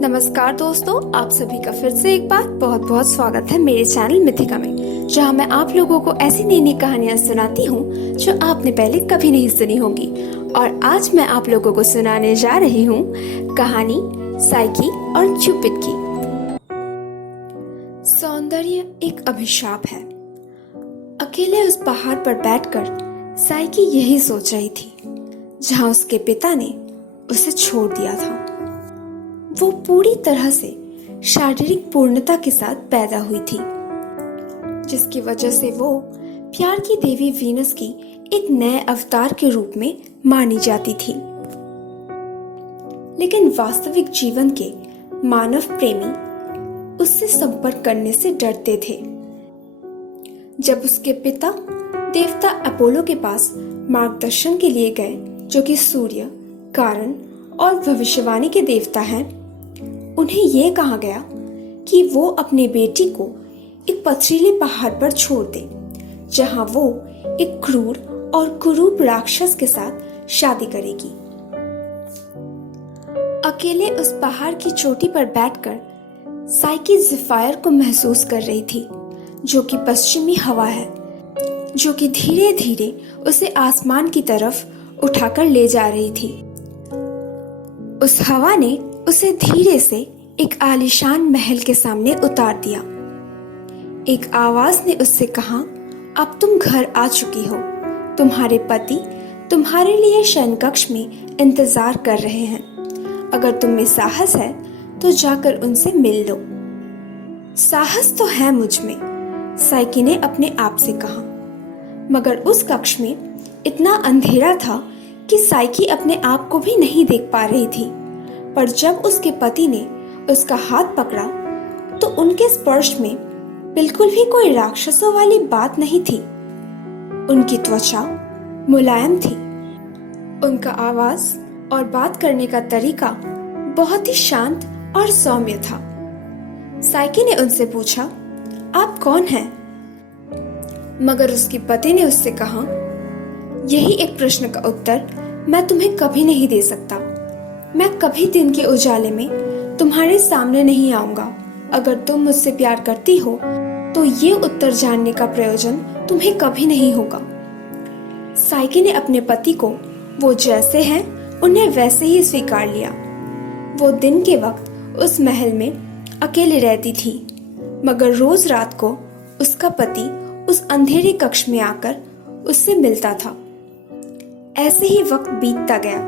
नमस्कार दोस्तों, आप सभी का फिर से एक बार बहुत बहुत स्वागत है मेरे चैनल मिथिका में, जहां मैं आप लोगों को ऐसी नई नई कहानियां सुनाती हूं जो आपने पहले कभी नहीं सुनी होंगी। और आज मैं आप लोगों को सुनाने जा रही हूं कहानी साइकी और क्यूपिड की। सौंदर्य एक अभिशाप है। अकेले उस पहाड़ पर बैठकर साइकी यही सोच रही थी, जहां उसके पिता ने उसे छोड़ दिया था। वो पूरी तरह से शारीरिक पूर्णता के साथ पैदा हुई थी, जिसकी वजह से वो प्यार की देवी वीनस की एक नए अवतार के रूप में मानी जाती थी। लेकिन वास्तविक जीवन के मानव प्रेमी उससे संपर्क करने से डरते थे। जब उसके पिता देवता अपोलो के पास मार्गदर्शन के लिए गए, जो कि सूर्य, कारण और भविष्यवाणी के देवता हैं, उन्हें यह कहा गया कि वो अपनी बेटी को एक पथरीले पहाड़ पर छोड़ दे, जहां वो एक क्रूर और कुरूप राक्षस के साथ शादी करेगी। अकेले उस पहाड़ की चोटी पर बैठकर साइकी ज़ेफायर को महसूस कर रही थी, जो कि पश्चिमी हवा है, जो कि धीरे धीरे उसे आसमान की तरफ उठाकर ले जा रही थी। उस हवा ने उसे धीरे से एक आलीशान महल के सामने उतार दिया। एक आवाज ने उससे कहा, अब तुम घर आ चुकी हो। तुम्हारे पति तुम्हारे लिए शयन कक्ष में इंतजार कर रहे हैं। अगर तुम में साहस है तो जाकर उनसे मिल लो। साहस तो है मुझ में, साइकी ने अपने आप से कहा। मगर उस कक्ष में इतना अंधेरा था कि साइकी अपने आप को भी नहीं देख पा रही थी। पर जब उसके पति ने उसका हाथ पकड़ा तो उनके स्पर्श में बिल्कुल भी कोई राक्षसों वाली बात नहीं थी। उनकी त्वचा मुलायम थी। उनका आवाज और बात करने का तरीका बहुत ही शांत और सौम्य था। साइकी ने उनसे पूछा, आप कौन हैं? मगर उसके पति ने उससे कहा, यही एक प्रश्न का उत्तर मैं तुम्हें कभी नहीं दे सकता। मैं कभी दिन के उजाले में तुम्हारे सामने नहीं आऊंगा। अगर तुम मुझसे प्यार करती हो तो ये उत्तर जानने का प्रयोजन तुम्हें कभी नहीं होगा। साइकी ने अपने पति को वो जैसे हैं उन्हें वैसे ही स्वीकार लिया। वो दिन के वक्त उस महल में अकेले रहती थी, मगर रोज रात को उसका पति उस अंधेरे कक्ष में आकर उससे मिलता था। ऐसे ही वक्त बीतता गया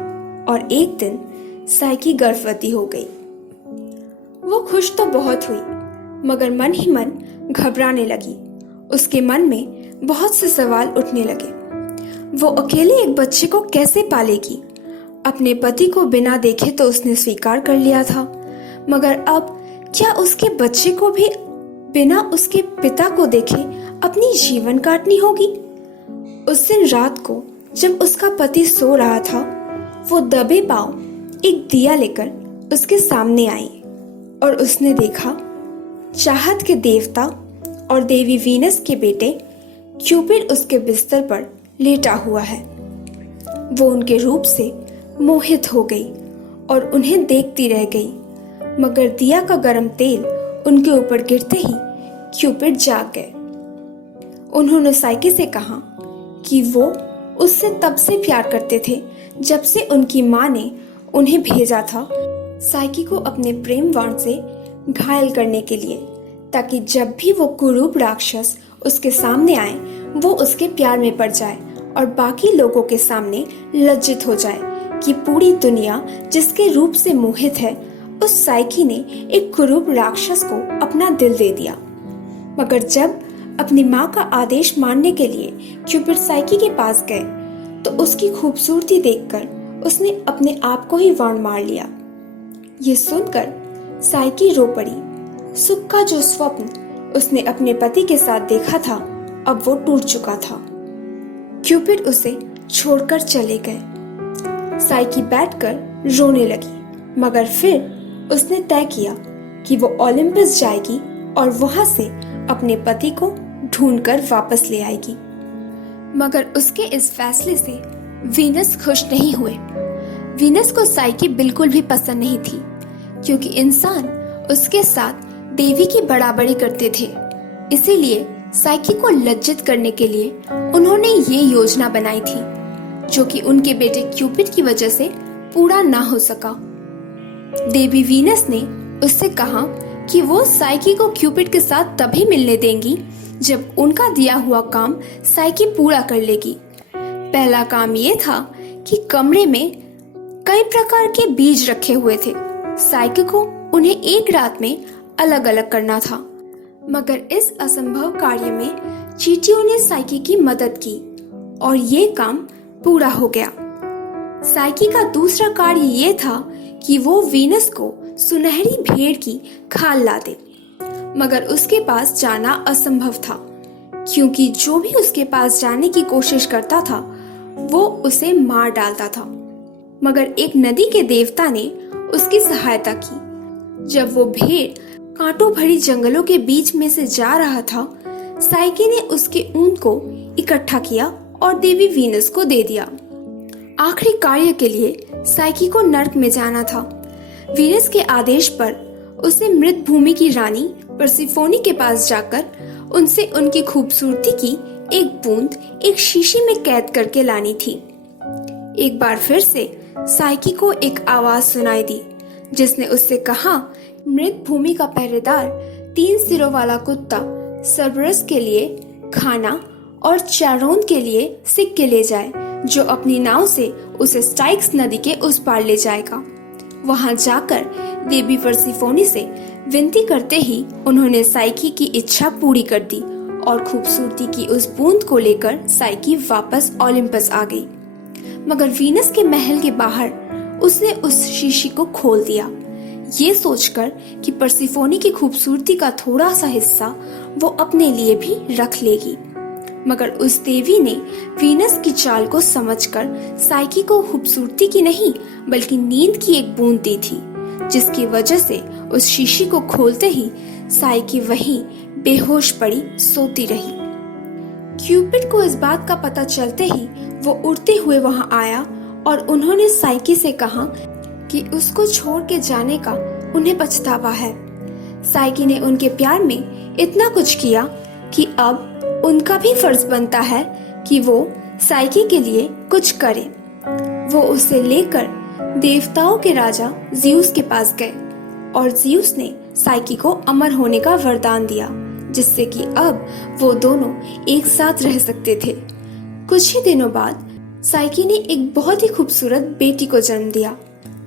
और एक दिन साइकी गर्भवती हो गई। वो खुश तो बहुत हुई, मगर मन ही मन घबराने लगी। उसके मन में बहुत से सवाल उठने लगे। वो अकेले एक बच्चे को कैसे पालेगी? अपने पति को बिना देखे तो उसने स्वीकार कर लिया था, मगर अब क्या उसके बच्चे को भी बिना उसके पिता को देखे अपनी जीवन काटनी होगी? उस दिन रात को जब उसका पति सो रहा था, वो दबे पांव एक दिया लेकर उसके सामने आई और उसने देखा चाहत के देवता और देवी वीनस के बेटे क्यूपिड उसके बिस्तर पर लेटा हुआ है। वो उनके रूप से मोहित हो गई और उन्हें देखती रह गई, मगर दिया का गर्म तेल उनके ऊपर गिरते ही क्यूपिड जाग गए। उन्होंने साइकी से कहा कि वो उससे तब से प्यार करते थे जब से उनकी माँ ने उन्हें भेजा था साइकी को अपने प्रेम बाण से घायल करने के लिए, ताकि जब भी वो कुरूप राक्षस उसके सामने आए वो उसके प्यार में पड़ जाए और बाकी लोगों के सामने लज्जित हो जाए कि पूरी दुनिया जिसके रूप से मोहित है, उस साइकी ने एक कुरूप राक्षस को अपना दिल दे दिया। मगर जब अपनी माँ का आदेश मानने के लिए क्यूपिड साइकी के पास गए तो उसकी खूबसूरती देखकर उसने अपने आप को ही वाण मार लिया। ये सुनकर साइकी रो पड़ी। सुख का जो स्वप्न उसने अपने पति के साथ देखा था, अब वो टूट चुका था। क्यूपिड उसे छोड़कर चले गए। साइकी बैठकर रोने लगी, मगर फिर उसने तय किया कि वो ओलंपस जाएगी और वहां से अपने पति को ढूंढकर वापस ले आएगी। मगर उसके इस फैसले से वीनस खुश नहीं हुए। वीनस को साइकी बिल्कुल भी पसंद नहीं थी, क्योंकि इंसान उसके साथ देवी की बड़ाबड़ी करते थे। इसीलिए साइकी को लज्जित करने के लिए उन्होंने ये योजना बनाई थी, जो कि उनके बेटे क्यूपिड की वजह से पूरा ना हो सका। देवी वीनस ने उससे कहा कि वो साइकी को क्यूपिड के साथ तभी मिलने देंगी जब उनका दिया हुआ काम साइकी पूरा कर लेगी। पहला काम ये था कि कमरे में कई प्रकार के बीज रखे हुए थे। साइकी को उन्हें एक रात में अलग अलग करना था, मगर इस असंभव कार्य में चींटियों ने साइकी की मदद की और ये काम पूरा हो गया। साइकी का दूसरा कार्य ये था कि वो वीनस को सुनहरी भेड़ की खाल ला दे, मगर उसके पास जाना असंभव था, क्योंकि जो भी उसके पास जाने की कोशिश करता था वो उसे मार डालता था। मगर एक नदी के देवता ने उसकी सहायता की। जब वो भेड़ कांटों भरी जंगलों के बीच में से जा रहा था, साइकी ने उसके ऊन को इकट्ठा किया और देवी वीनस को दे दिया। आखिरी कार्य के लिए साइकी को नर्क में जाना था। वीनस के आदेश पर उसे मृत भूमि की रानी परसिफोनी के पास जाकर उनसे उनकी खूबसूरती की एक बूंद एक शीशी में कैद करके लानी थी। एक बार फिर से साइकी को एक आवाज सुनाई दी, जिसने उससे कहा, मृत भूमि का पहरेदार 3 सिरों वाला कुत्ता सर्बरस के लिए खाना और चारोन के लिए सिक्के ले जाए, जो अपनी नाव से उसे स्टाइक्स नदी के उस पार ले जाएगा। वहां जाकर देवी परसिफोनी से विनती करते ही उन्होंने साइकी की इच्छा पूरी कर दी और खूबसूरती की उस बूंद को लेकर साइकी वापस ओलिम्पस आ गई। मगर वीनस के महल के बाहर उसने उस शीशी को खोल दिया, ये सोचकर कि परसिफोनी की खूबसूरती का थोड़ा सा हिस्सा वो अपने लिए भी रख लेगी। मगर उस देवी ने वीनस की चाल को समझकर साइकी को खूबसूरती की नहीं बल्कि नींद की एक बूंद दी थी, जिसकी वजह से उस शीशी को खोलते ही साइकी वहीं बेहोश पड़ी सोती रही। क्यूपिड को इस बात का पता चलते ही वो उड़ते हुए वहां आया और उन्होंने साइकी से कहा कि उसको छोड़ के जाने का उन्हें पछतावा है। साइकी ने उनके प्यार में इतना कुछ किया कि अब उनका भी फर्ज बनता है कि वो साइकी के लिए कुछ करे। वो उसे लेकर देवताओं के राजा जिउस के पास गए और जिउस ने साइकी को अमर होने का वरदान दिया, जिससे कि अब वो दोनों एक साथ रह सकते थे। कुछ ही दिनों बाद साइकी ने एक बहुत ही खूबसूरत बेटी को जन्म दिया,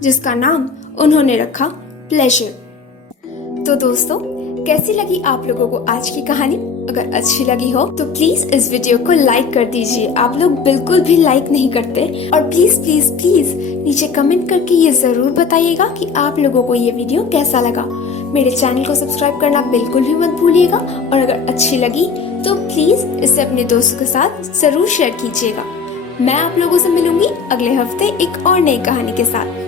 जिसका नाम उन्होंने रखा प्लेजर। तो दोस्तों, कैसी लगी आप लोगों को आज की कहानी? अगर अच्छी लगी हो तो प्लीज इस वीडियो को लाइक कर दीजिए। आप लोग बिल्कुल भी लाइक नहीं करते। और प्लीज प्लीज प्लीज नीचे कमेंट करके ये जरूर बताइएगा कि आप लोगों को ये वीडियो कैसा लगा। मेरे चैनल को सब्सक्राइब करना बिल्कुल भी मत भूलिएगा और अगर अच्छी लगी तो प्लीज इसे अपने दोस्तों के साथ जरूर शेयर कीजिएगा। मैं आप लोगों से मिलूंगी अगले हफ्ते एक और नई कहानी के साथ।